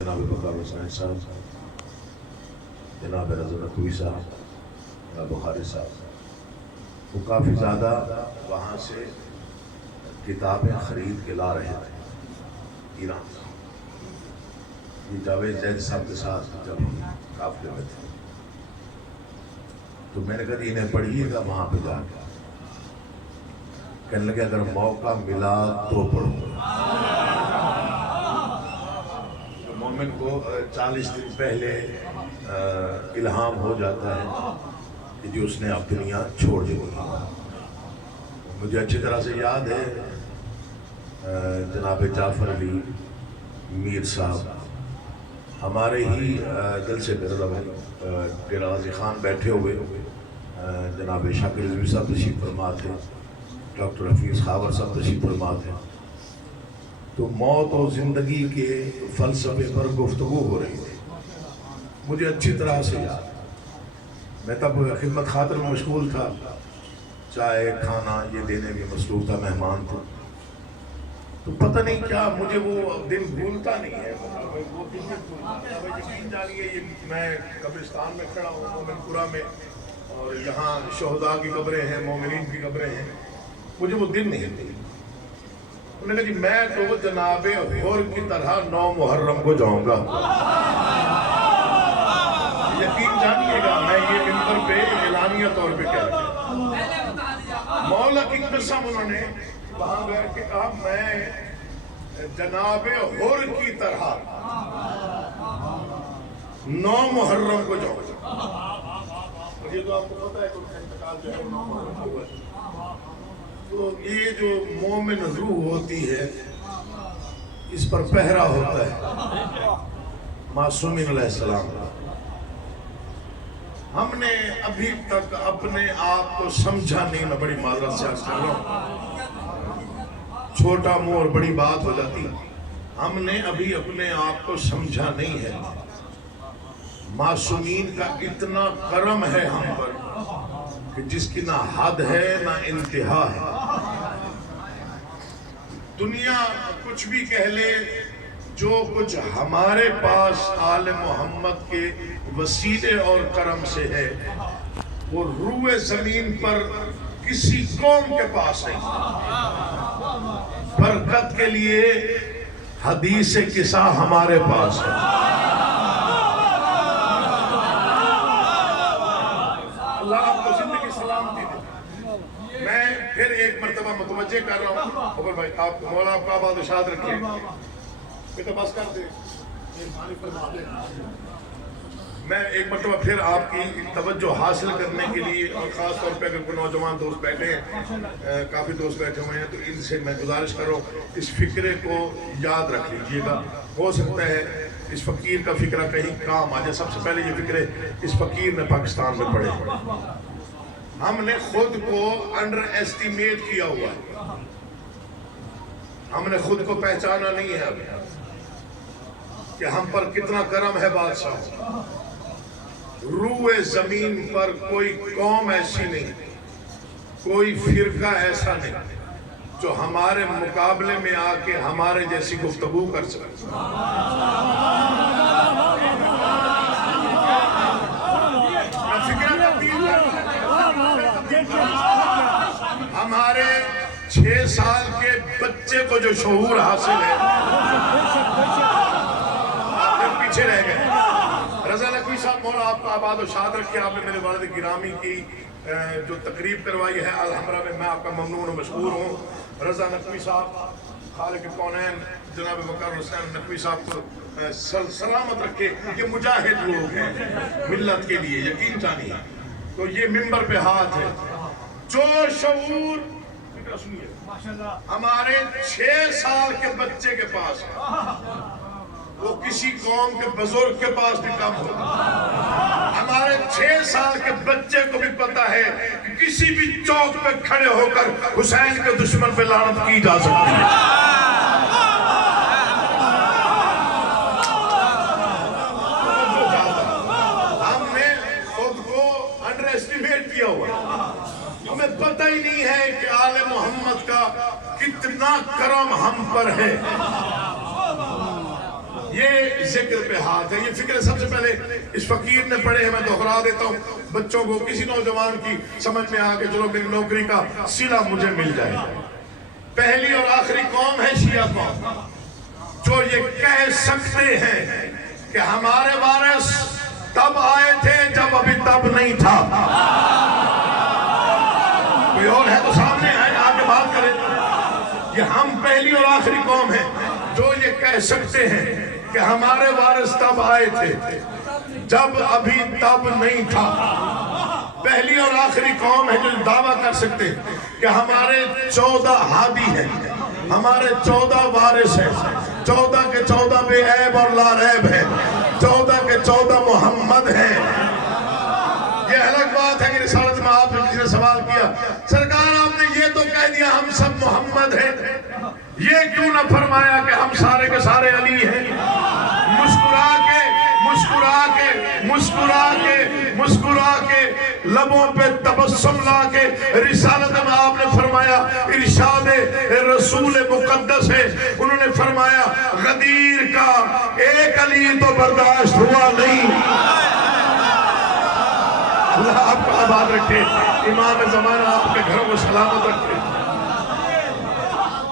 جناب بکار حسین صاحب، جناب رضا نقوی صاحب، جناب بخاری صاحب، وہ کافی زیادہ وہاں سے کتابیں خرید کے لا رہے تھے ایران سے۔ یہ جاوید زید صاحب کے ساتھ جب ہم قافلے میں تھے تو میں نے کہا انہیں پڑھیے گا وہاں پہ جا کے۔ کہنے لگے اگر موقع ملا تو پڑھوں گا۔ مومن کو 40 دن پہلے الہام ہو جاتا ہے کہ جو اس نے اب دنیا چھوڑ دی۔ مجھے اچھی طرح سے یاد ہے جناب جعفر علی میر صاحب ہمارے ہی دل سے ڈیرہ غازی خان بیٹھے ہوئے، جناب شاکر رضوی صاحب تشریف فرما تھے، ڈاکٹر حفیظ خاور صاحب تشریف فرما تھے، تو موت و زندگی کے فلسفے پر گفتگو ہو رہی تھی۔ مجھے اچھی طرح سے یاد، میں تب خدمت خاطر میں مشغول تھا، چائے کھانا یہ دینے میں مصروف تھا، مہمان تھا، تو پتہ نہیں کیا مجھے وہ دن بھولتا نہیں ہے، وہ دن یقین جانیے یہ میں قبرستان میں کھڑا ہوں مومن پورہ میں، اور یہاں شہداء کی قبریں ہیں، مومنین کی قبریں ہیں، مجھے وہ دن نہیں ملی۔ انہوں نے کہا جی میں تو جناب حر کی طرح 9 محرم کو جاؤں گا۔ یقین جانیے گا میں یہ منبر پہ اعلانیہ طور پہ کہہ رہا ہوں۔ مولا کی قسم انہوں نے وہاں بیٹھ کے کہا میں جناب حر کی طرح 9 محرم کو جاؤں گا۔ یہ تو آپ کو پتہ ہے کہ ان کا انتقال جو ہے 9 محرم کو ہوا ہے۔ تو یہ جو مومن روح ہوتی ہے اس پر پہرا ہوتا ہے معصومین علیہ السلام۔ ہم نے ابھی تک اپنے آپ کو سمجھا نہیں، میں بڑی معذرت سے عرض کر رہا ہوں، چھوٹا منہ اور بڑی بات ہو جاتی، ہم نے ابھی اپنے آپ کو سمجھا نہیں ہے۔ معصومین کا اتنا کرم ہے ہم پر کہ جس کی نہ حد ہے نہ انتہا ہے۔ دنیا کچھ بھی کہہ لے، جو کچھ ہمارے پاس آل محمد کے وسیلے اور کرم سے ہے وہ روئے زمین پر کسی قوم کے پاس نہیں۔ برکت کے لیے حدیث قصہ ہمارے پاس ہے۔ اللہ آپ کو زندگی سلامتی دے۔ میں پھر ایک مرتبہ متوجہ کر رہا ہوں، اوپر بھائی آپ مولا آپ کا آباد و شاد رکھیں، بیٹا بس کر دے، میں ایک مرتبہ پھر آپ کی توجہ حاصل کرنے کے لیے، اور خاص طور پہ اگر کوئی نوجوان دوست بیٹھے ہیں، کافی دوست بیٹھے ہوئے ہیں، تو ان سے میں گزارش کر رہا ہوں اس فکرے کو یاد رکھ لیجئے گا۔ ہو سکتا ہے اس فقیر کا فکرہ کہیں کام آ جائے۔ سب سے پہلے یہ فکرے اس فقیر نے پاکستان میں پڑھے، ہم نے خود کو انڈر ایسٹیمیٹ کیا ہوا ہے، ہم نے خود کو پہچانا نہیں ہے ابھی کہ ہم پر کتنا کرم ہے بادشاہ۔ روئے زمین پر کوئی قوم ایسی نہیں، کوئی فرقہ ایسا نہیں جو ہمارے مقابلے میں آ کے ہمارے جیسی گفتگو کر سکے۔ ہمارے 6 سال کے بچے کو جو شعور حاصل ہے، آپ پیچھے رہ گئے۔ رضا نقوی صاحب مولا آپ کا آباد و شاد رکھے، آپ نے میرے والد گرامی کی جو تقریب کروائی ہے الحمرہ میں، میں آپ کا ممنون و مشکور ہوں۔ رضا نقوی صاحب خالق کونین جناب بکار حسین نقوی صاحب کو سلامت رکھے، یہ مجاہد لوگ ہیں ملت کے لیے، یقین جانیے۔ تو یہ منبر پہ ہاتھ ہے، جو شعور ہمارے 6 سال کے بچے کے پاس ہے وہ کسی قوم کے بزرگ کے پاس بھی کم ہوگا۔ ہمارے 6 سال کے بچے کو بھی پتا ہے کہ کسی بھی چوک پہ کھڑے ہو کر حسین کے دشمن پہ لعنت کی جا سکتی ہے۔ ہم نے خود کو انڈر ایسٹیمیٹ کیا ہوا، ہمیں پتہ ہی نہیں ہے کہ آل محمد کا کتنا کرم ہم پر ہے۔ یہ ذکر پہ ہاتھ ہے. یہ فکر سب سے پہلے اس فقیر نے پڑھے ہیں, میں دوہرا دیتا ہوں بچوں کو, کسی نوجوان کی سمجھ میں آ کے چلو میری نوکری کا صلہ مجھے مل جائے. پہلی اور آخری قوم ہے شیعہ قوم, جو یہ کہہ سکتے ہیں کہ ہمارے وارث تب آئے تھے جب ابھی تب نہیں تھا. کوئی اور ہے تو سامنے آئے, آ کے بات کریں. یہ ہم پہلی اور آخری قوم ہیں جو یہ کہہ سکتے ہیں کہ ہمارے وارث تب آئے تھے جب ابھی تب نہیں تھا. پہلی اور آخری قوم ہے جو دعویٰ کر سکتے ہیں کہ ہمارے 14 ہادی ہیں, ہمارے 14 وارث ہیں, 14 کے 14 بے عیب اور لا ریب ہیں, 14 کے 14 محمد ہیں. یہ الگ بات ہے کہ رسالت میں آپ سے کسی نے سوال کیا, سرکار آپ نے یہ تو کہہ دیا ہم سب محمد ہیں, یہ کیوں نہ فرمایا کہ ہم سارے کے سارے علی ہیں. مسکرا کے لبوں پہ تبسم لا کے رسالت میں آپ نے فرمایا ارشاد رسول مقدس ہے. انہوں نے فرمایا غدیر کا ایک علی تو برداشت ہوا نہیں. اللہ آپ کو آباد رکھے, امام زمانہ آپ کے گھروں کو سلامت رکھے.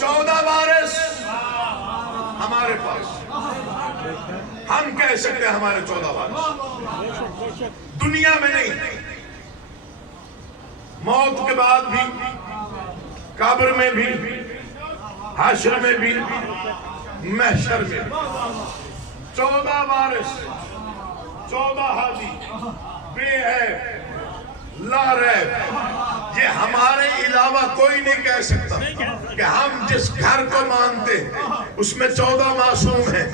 14 وارث ہمارے پاس, ہم کہہ سکتے ہیں ہمارے 14 وارث. دنیا میں نہیں, موت کے بعد بھی, قبر میں بھی, حشر میں بھی, محشر میں بھی 14 وارث, 14 ہادی بے عیب لا ریب. یہ ہمارے علاوہ کوئی نہیں کہہ سکتا کہ ہم جس گھر کو مانتے ہیں اس میں 14 معصوم ہیں,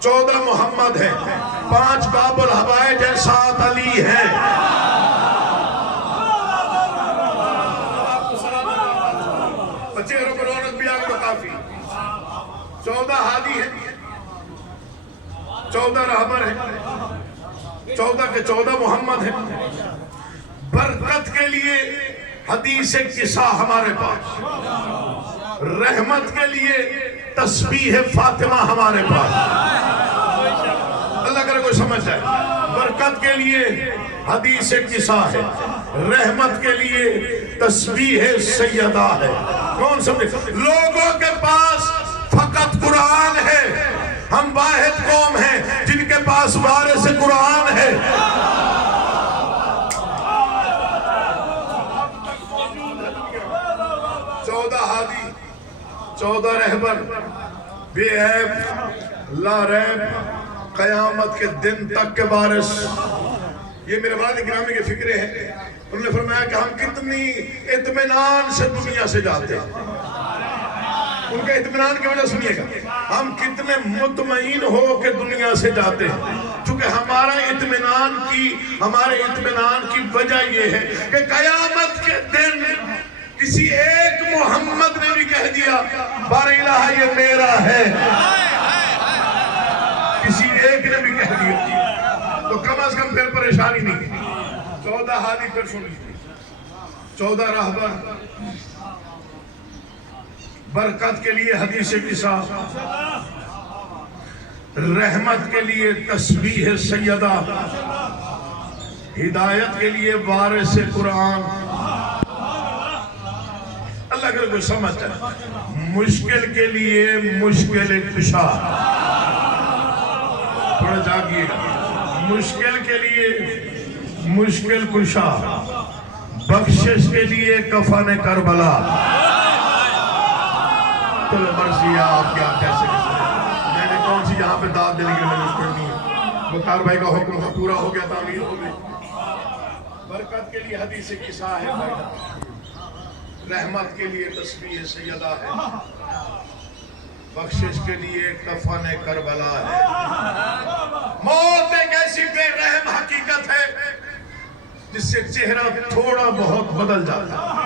14 محمد ہیں, 5 باب الحوائج ہیں, 7 علی ہیں. چہروں پر رونق بھی آگے تو کافی. 14 ہادی ہیں, 14 رہبر ہیں, 14 کے 14 محمد ہیں. برکت کے لیے حدیث قصہ ہمارے پاس, رحمت کے لیے تسبیح فاطمہ ہمارے پاس. اللہ کرے کوئی سمجھ جائے. برکت کے لیے حدیث قصہ ہے, رحمت کے لیے تسبیح سیدہ ہے. کون سمجھے؟ لوگوں کے پاس فقط قرآن ہے, ہم واحد قوم ہیں جن کے پاس وارث قرآن ہے. 14 ہادی, 14 رہبر بے عیب لا ریب, قیامت کے دن تک کے وارث. یہ میرے والد گرامی کے فکرے ہیں. انہوں نے فرمایا کہ ہم کتنی اطمینان سے دنیا سے جاتے ہیں. ان کے اطمینان کی وجہ سنیے گا, ہم کتنے مطمئن ہو کے دنیا سے جاتے ہیں. چونکہ ہمارے اطمینان کی وجہ یہ ہے کہ قیامت کے دن کسی ایک محمد نے بھی کہہ دیا بار الہ یہ میرا ہے, کسی ایک نے بھی کہہ دیا تو کم از کم پھر پریشانی نہیں. 14 ہادی پھر سن لیجیے, 14 رہبر, برکت کے لیے حدیث قصہ, رحمت کے لیے تسبیح سیدہ, ہدایت کے لیے وارث قرآن. اللہ کرے کوئی سمجھ جائے. مشکل کے لیے مشکل کشا, تھوڑا جاگیے گا. مشکل کے لیے مشکل کشا, بخشش کے لیے کفن کربلا. تو مرضی ہے آپ کیا کیسے میں نے کون سی یہاں پہ داد دینے کی محنت کرنی ہے. بخار بھائی کا حکم پورا ہو گیا, تعمیر ہو گئی. برکت کے لیے حدیث قصہ ہے, رحمت کے لیے تسبیح سیدہ ہے, بخشش کے لیے کفن کربلا ہے. موت ایک ایسی بے رحم حقیقت ہے جس سے چہرہ تھوڑا بہت بدل جاتا ہے.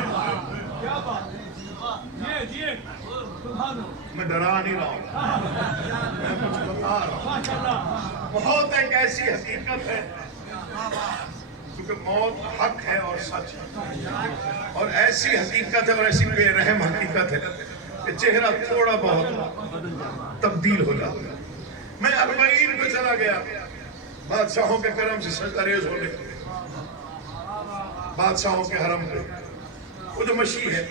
میں ڈرا نہیں رہا ہوں, میں کچھ بتا رہا ہوں. موت ایک ایسی حقیقت ہے کیونکہ موت حق ہے اور سچ ہے, اور ایسی حقیقت ہے اور ایسی بے رحم حقیقت ہے کہ چہرہ تھوڑا بہت تبدیل ہو جاتا ہے. میں 40 پہ چلا گیا، بادشاہوں کے کرم سے سجدہ ریز ہونے، بادشاہوں کے حرم پہ وہ جو مشی ہے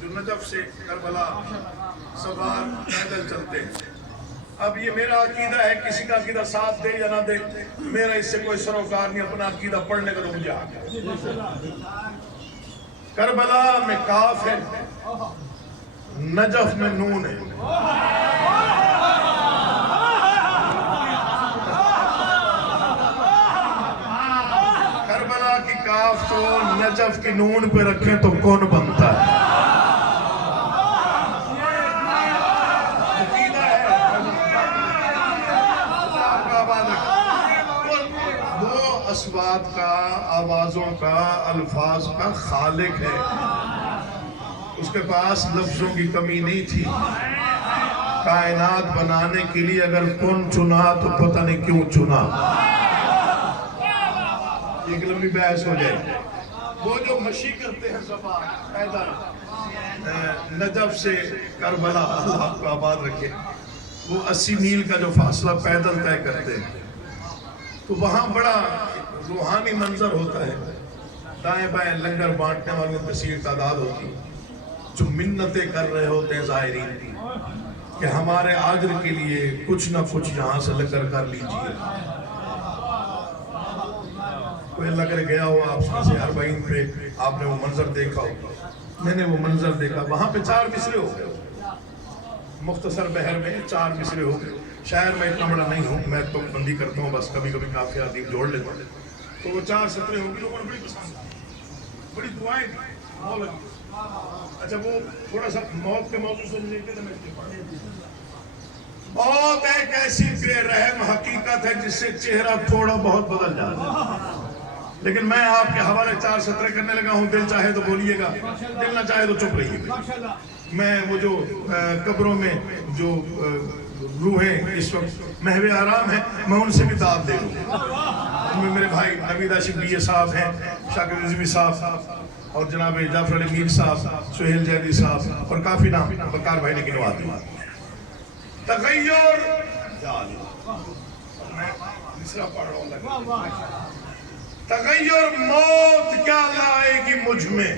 جو نجف سے کربلا سوار پیدل چلتے ہیں. اب یہ میرا عقیدہ ہے، کسی کا عقیدہ ساتھ دے یا نہ دے، میرا اس سے کوئی سروکار نہیں، اپنا عقیدہ پڑھنے کا تو مجھے آ گیا. کربلا میں کاف ہے، نجف میں نون ہے. کربلا کی کاف کو نجف کی نون پہ رکھیں تو کون بنتا ہے؟ اسوات کا، آوازوں کا، الفاظ کا خالق ہے. اس کے پاس لفظوں کی کمی نہیں تھی. کائنات بنانے کے لیے اگر کون چنا تو پتہ نہیں کیوں چنا. ایک لمبی بحث ہو جائے. وہ جو مشی کرتے ہیں سفر پیدل نجف سے کربلا، اللہ آپ کو آباد رکھے، وہ 80 میل کا جو فاصلہ پیدل طے کرتے ہیں، تو وہاں بڑا روحانی منظر ہوتا ہے. دائیں بائیں لنگر بانٹنے والوں کی کثیر تعداد ہوتی، جو منتیں کر رہے ہوتے ہیں زائرین کی کہ ہمارے آجر کے لیے کچھ نہ کچھ یہاں سے لنگر کر لیجئے. کوئی اللہ کرے گیا ہو آپ سے 40 پہ، آپ نے وہ منظر دیکھا ہو. میں نے وہ منظر دیکھا. وہاں پہ 4 مصرے ہو گئے، مختصر بحر میں 4 مصرے ہو گئے. شاعر میں اتنا بڑا نہیں ہوں، میں تو بندی کرتا ہوں، بس کبھی کبھی کافی عدیب جوڑ لیتا ہوں. تو وہ 4 سطریں ہوں گی، لوگوں نے بڑی پسند کی، بڑی دعائیں دی. اچھا وہ تھوڑا سا موت کے موضوع سے لے کے موت ایک ایسی بے رحم حقیقت ہے جس سے چہرہ تھوڑا بہت بدل جاتا ہے. لیکن میں آپ کے حوالے 4 سطریں کرنے لگا ہوں. دل چاہے تو بولیے گا، دل نہ چاہے تو چپ رہیے گا. میں وہ جو قبروں میں جو روحیں اس وقت محو آرام ہیں، میں ان سے بھی داد دے دوں. ان میں میرے بھائی نوید عاشق بی اے صاحب ہیں، شاکر رضوی صاحب، اور جناب جعفر علی میر صاحب، سہیل جیدی صاحب، اور کافی نام بکار بھائی نے گنوا دی. تغیر تغیر موت کیا لائے گی مجھ میں.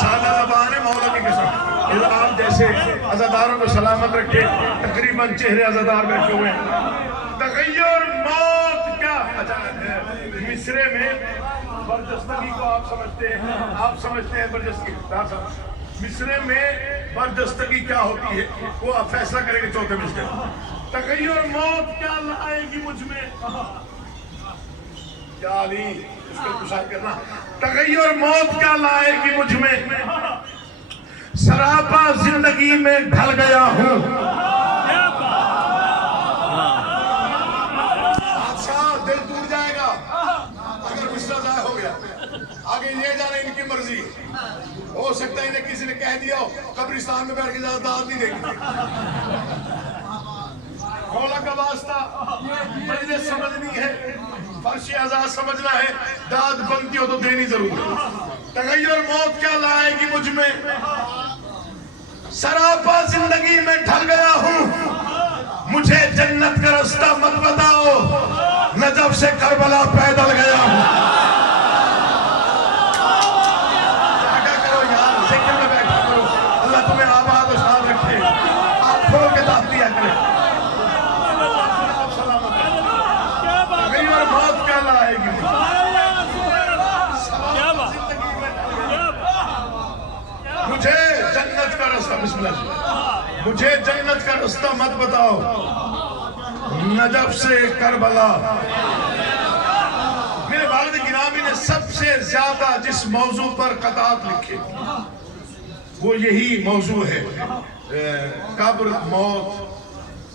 سادہ زبان ہے مولا کی قسم. آپ جیسے عزاداروں کو سلامت رکھے، تقریباً چہرے عزادار بیٹھے ہوئے ہیں. تغیر موت کیا. مصرے میں برجستگی کو آپ سمجھتے ہیں، آپ سمجھتے ہیں برجستگی. مصرے میں برجستگی کیا ہوتی ہے وہ آپ فیصلہ کریں گے 4تھے مصرے. تغیر موت کیا لائے گی مجھ میں. کیا علی اس کو گشار کرنا. تغیر موت کیا لائے گی مجھ میں، سراپا زندگی میں ڈھل گیا ہوں. بادشاہ دل ٹوٹ جائے گا اگر مصرع ضائع ہو گیا. آگے یہ جانا ان کی مرضی. ہو سکتا ہے انہیں کسی نے کہہ دیا ہو قبرستان میں بیٹھ کے زیادہ داد نہیں دیں. مولا کا واسطہ مجلس سمجھنی ہے، فرش عزا سمجھنا ہے، داد بنتی ہو تو دینی ضرور ہے. تغیر موت کیا لائے گی مجھ میں، سراپا زندگی میں ڈھل گیا ہوں. مجھے جنت کا رستہ مت بتاؤ، نجف سے کربلا پیدل گیا ہوں. جاگا کرو یار، ذکر میں بیٹھا کرو. اللہ تمہیں آباد و شاد رکھے، آپ کھو کے داد دیا کرے. تغیر موت کیا لائے گی، مجھے جنت کا رستہ، بسم اللہ جی، مجھے جنت کا رستہ مت بتاؤ، نجف سے کربلا. میرے والد گرامی نے سب سے زیادہ جس موضوع پر قطعات لکھے وہ یہی موضوع ہے. قبر، موت،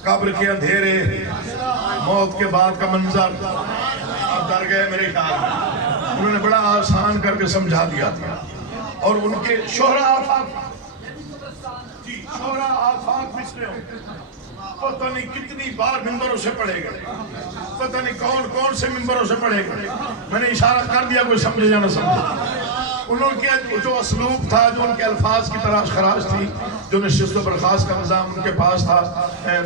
قبر کے اندھیرے، موت کے بعد کا منظر. آپ ڈر گئے میرے خیال میں. انہوں نے بڑا آسان کر کے سمجھا دیا تھا. اور ان کے شہرہ آفاق، جی شہرہ آفاق مصرے ہوں. پتہ نہیں کتنی بار منبروں سے پڑھے گئے، پتہ نہیں کون کون سے منبروں سے پڑھے گئے. میں نے اشارہ کر دیا، کوئی سمجھے یا نہ سمجھے. ان کے جو اسلوب تھا، جو ان کے الفاظ کی تراش خراش تھی، جو نشست و برخاست کا نظام ان کے پاس تھا،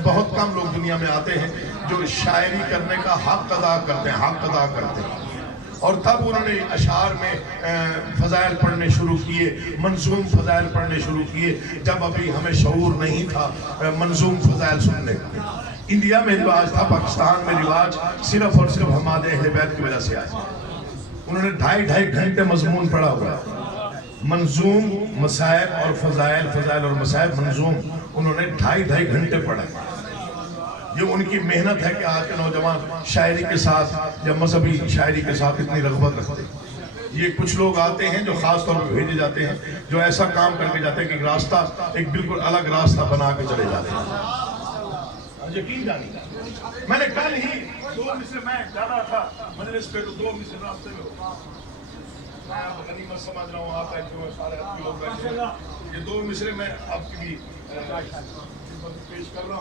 بہت کم لوگ دنیا میں آتے ہیں جو شاعری کرنے کا حق ادا کرتے ہیں. اور تب انہوں نے اشعار میں فضائل پڑھنے شروع کیے، منظوم فضائل پڑھنے شروع کیے، جب ابھی ہمیں شعور نہیں تھا منظوم فضائل سننے کا. انڈیا میں رواج تھا، پاکستان میں رواج صرف اور صرف ہمارے اہل بیت کی وجہ سے آیا. انہوں نے 2.5 گھنٹے مضمون پڑھا ہوا، منظوم مصائب اور فضائل اور مصائب منظوم انہوں نے 2.5 گھنٹے پڑھا. یہ ان کی محنت ہے کہ آج کے نوجوان شاعری کے ساتھ یا مذہبی شاعری کے ساتھ اتنی رغبت رکھتے ہیں. یہ کچھ لوگ آتے ہیں جو خاص طور پر بھیجے جاتے ہیں، جو ایسا کام کر کے جاتے ہیں کہ راستہ ایک بالکل الگ راستہ بنا کے چلے جاتے ہیں. یقین جانیے میں نے کل ہی 2 مصرے میں جا رہا تھا مجلس پہ، تو 2 مصرے راستے میں ہوتا. میں آپ غنیمت سمجھ رہا ہوں، آپ بیٹھے ہوئے سارے لوگ بیٹھے ہیں. یہ 2 مصرے میں آپ کی بھی پیش کر رہا ہوں.